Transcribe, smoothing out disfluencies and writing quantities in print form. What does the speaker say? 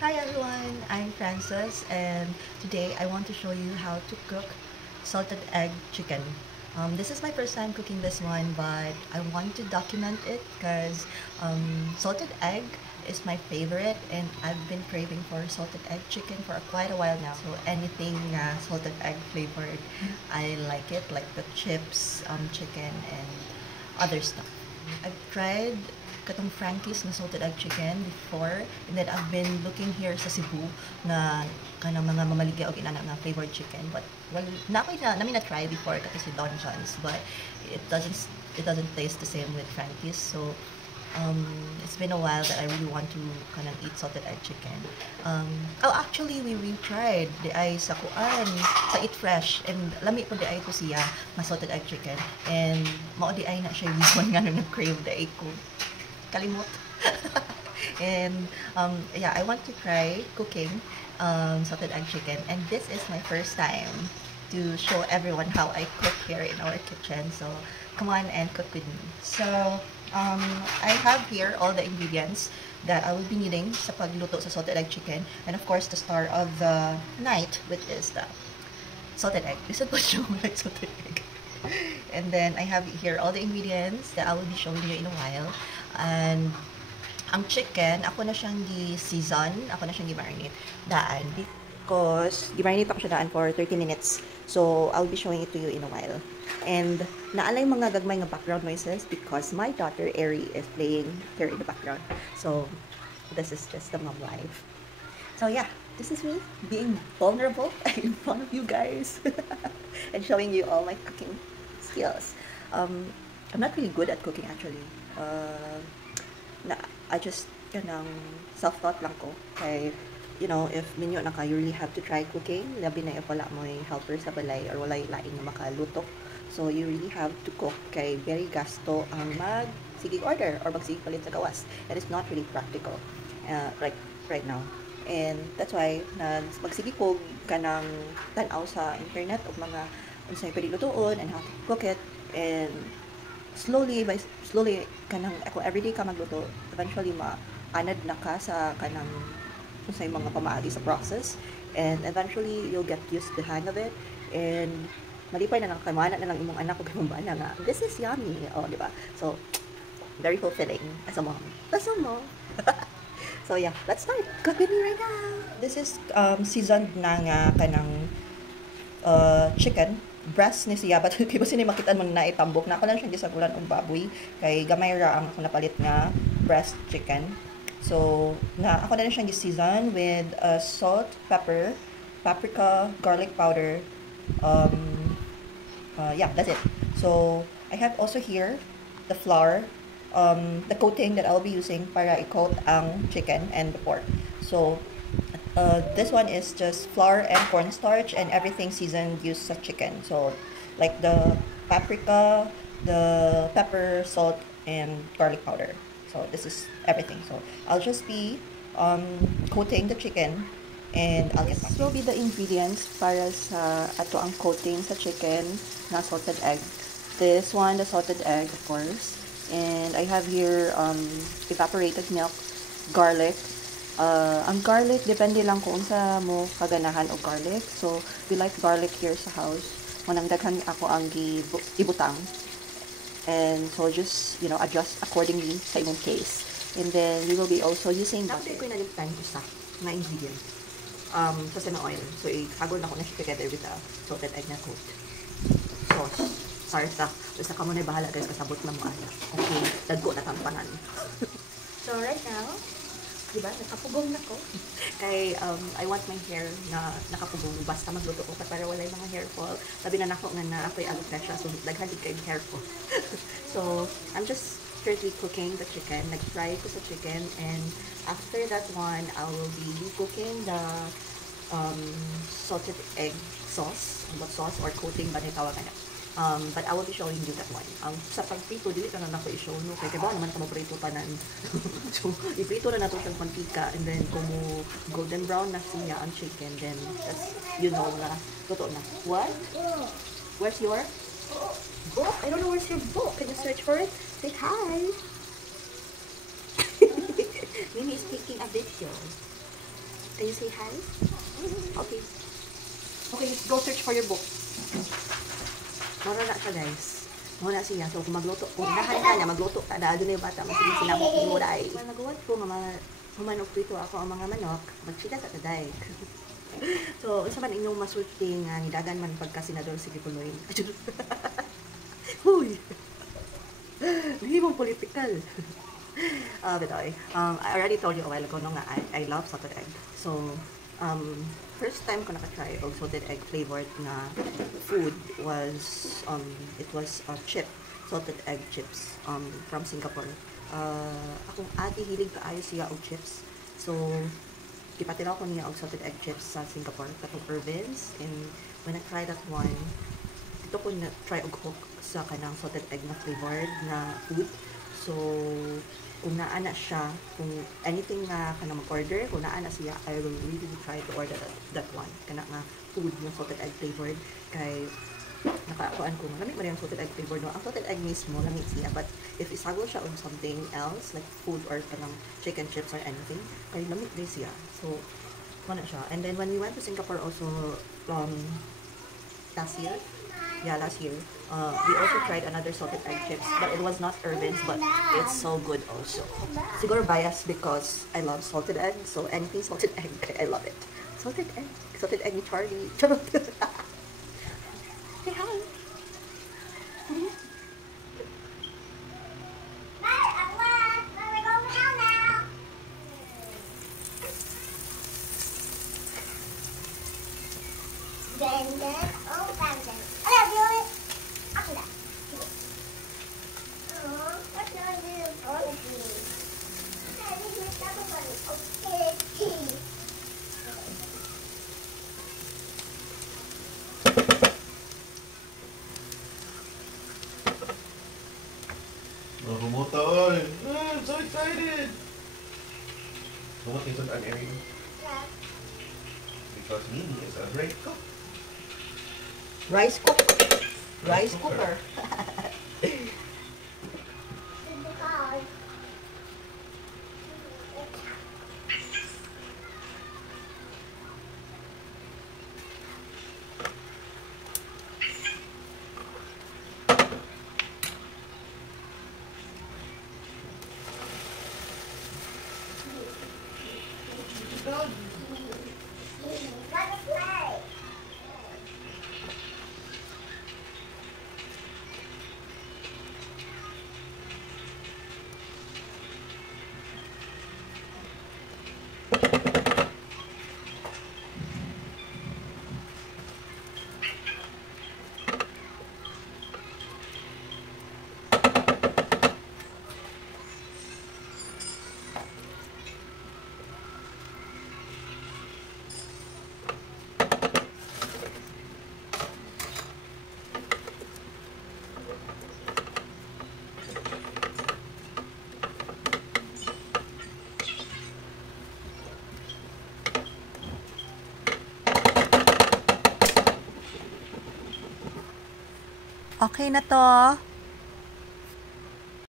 Hi everyone, I'm Frances and today I want to show you how to cook salted egg chicken. This is my first time cooking this one, but I want to document it because salted egg is my favorite and I've been craving for salted egg chicken for quite a while now. So anything salted egg flavored, I like it, like the chips, chicken and other stuff. I've tried katong Frankie's na salted egg chicken before, and then I've been looking here sa Cebu na kanang mga mamaligya og inana nga flavored chicken, but well namin na try before kato si Don John's, but it doesn't it doesn't taste the same with Frankie's. So um, it's been a while that I really want to kind of eat salted egg chicken. Actually, we tried the ay sa kuan, sa Eat Fresh, and lami po di ay ko siya, mas salted egg chicken. And mao di ay na siya reason nga nung nag-crave di ay ko. Kalimot. And yeah, I want to try cooking salted egg chicken, and this is my first time to show everyone how I cook here in our kitchen. So come on and cook with me. So I have here all the ingredients that I will be needing sa pagluto sa salted egg chicken, and of course the star of the night, which is the salted egg. Is it what you like salted egg? And then I have here all the ingredients that I will be showing you in a while. And ang chicken, ako na siyang gi-season, ako na siyang gi-marinate daan because gi-marinate ako siya daan for 30 minutes. So I'll be showing it to you in a while. And naalay mga gagmay nga background noises because my daughter Ari is playing here in the background. So this is just the mom life. So yeah, this is me being vulnerable in front of you guys and showing you all my cooking skills. I'm not really good at cooking actually. I just kanang self-taught lang ko kay you know, if minyo na ka, you really have to try cooking. Labi na if wala mo helper sa balay or wala laing nga makaluto. So you really have to cook kay very gasto ang sige order or sige palit sa gawas. And it's not really practical right now. And that's why magsige ko kanang tan-aw sa internet og mga unsay pwede lutuon and how to cook it, and slowly kanang ako everyday ka magluto, eventually maanad na ka sa kanang unsay mga pamaagi sa process, and eventually you'll get used to the hang of it, and malipay na lang kamana na lang imong anak ug imong bana nga this is yummy, di ba? So very fulfilling as a mom. So yeah, let's start. Cook with me right now. This is seasoned na nga kanang chicken breast ni siya, but kay basi ni makitaan mo na itambok na ako lang siya gisagulan og baboy kay gamay ra ang ako napalit nga breast chicken. So na ako na siyang gi-season with salt, pepper, paprika, garlic powder. Yeah, that's it. So I have also here the flour, the coating that I'll be using para i-coat ang chicken and the pork. So this one is just flour and cornstarch and everything seasoned used sa chicken. So like the paprika, the pepper, salt, and garlic powder. So this is everything. So I'll just be coating the chicken, and I'll get back. This will be the ingredients para sa ato ang coating sa chicken na salted egg. This one, the salted egg, of course. And I have here evaporated milk, garlic. Ang garlic, depende lang kung sa mo kaganahan o garlic. So, we like garlic here sa house. Munang daghan ako ang ibutang. And so, just, adjust accordingly sa imong case. And then, we will be also using butter. Tapos ko na litan isa na ingredient. Sa sema oil. So, ihagol na ko na siya together with the salted egg na coat. Sauce. Sarsa. Basta ka muna bahala guys, kasabot na mo ala. Okay, dagko na tampanan. So, right now, diba, nakapugong na ko. Kay, I want my hair na nakapugong. Basta magluto ko para wala yung mga hair fall. Sabi na nako nga na ako'y alopecia, so daghan din kayo hair fall. So, I'm just currently cooking the chicken. Nag-fry ko sa chicken, and after that one, I will be cooking the salted egg sauce. What sauce or coating ba na tawagan na. But I will be showing you that one. Sa pagprito, dili ka na ako i-show, no? Kaya ba naman ka maprito tanan. So, iprito na nato sa mantika, and then kung golden brown na siya ang chicken, then that's, na, totoo na. What? Where's your book? I don't know where's your book. Can you search for it? Say hi. Mimi is taking a video. Can you say hi? Okay. Okay, go search for your book. Mara na siya, guys. Muna siya. So, kung magluto, kung dahan ka niya, magluto ka na, doon yung bata, masiging sinabok ni Muray. Kung nagawa ko, humanok dito ako ang mga manok, magsida sa taday. So, isa man inyong masulti nga, nidagan man pagka senador, sige puloy. Huy! Hindi mong political. Bitoy. I already told you a while ago, no, nga, I love salted egg. So, first time ko nakatry og salted egg flavored na food was it was salted egg chips from Singapore. Akong ati hilig kaayo siya og chips. So gipatilaw ko niya og salted egg chips sa Singapore katong Irvin's, and when I tried that one, dito ko na try og hook sa kanang salted egg na flavored na food. So kung naana siya, kung anything nga ka na mag-order, kung naana siya, I will really try to order that one. Kana nga food na salted egg flavored. Kay nakakuan ko, lamig mo rin ang salted egg flavored. No? Ang salted egg mismo, lamig siya. But if isagol siya on something else, like food or kanang chicken chips or anything, kay lamig din siya. So, wala siya. And then when we went to Singapore also, last year, we also tried another salted egg chips, but it was not Irvin's, but it's so good also. Siguro biased because I love salted egg, so anything salted egg, I love it. Salted egg ni Charlie. Hey, hi. I'm so excited! So what is it an area? Yeah. Because Mimi is a great cook. Rice cooker. Rice cooker. Okay na to.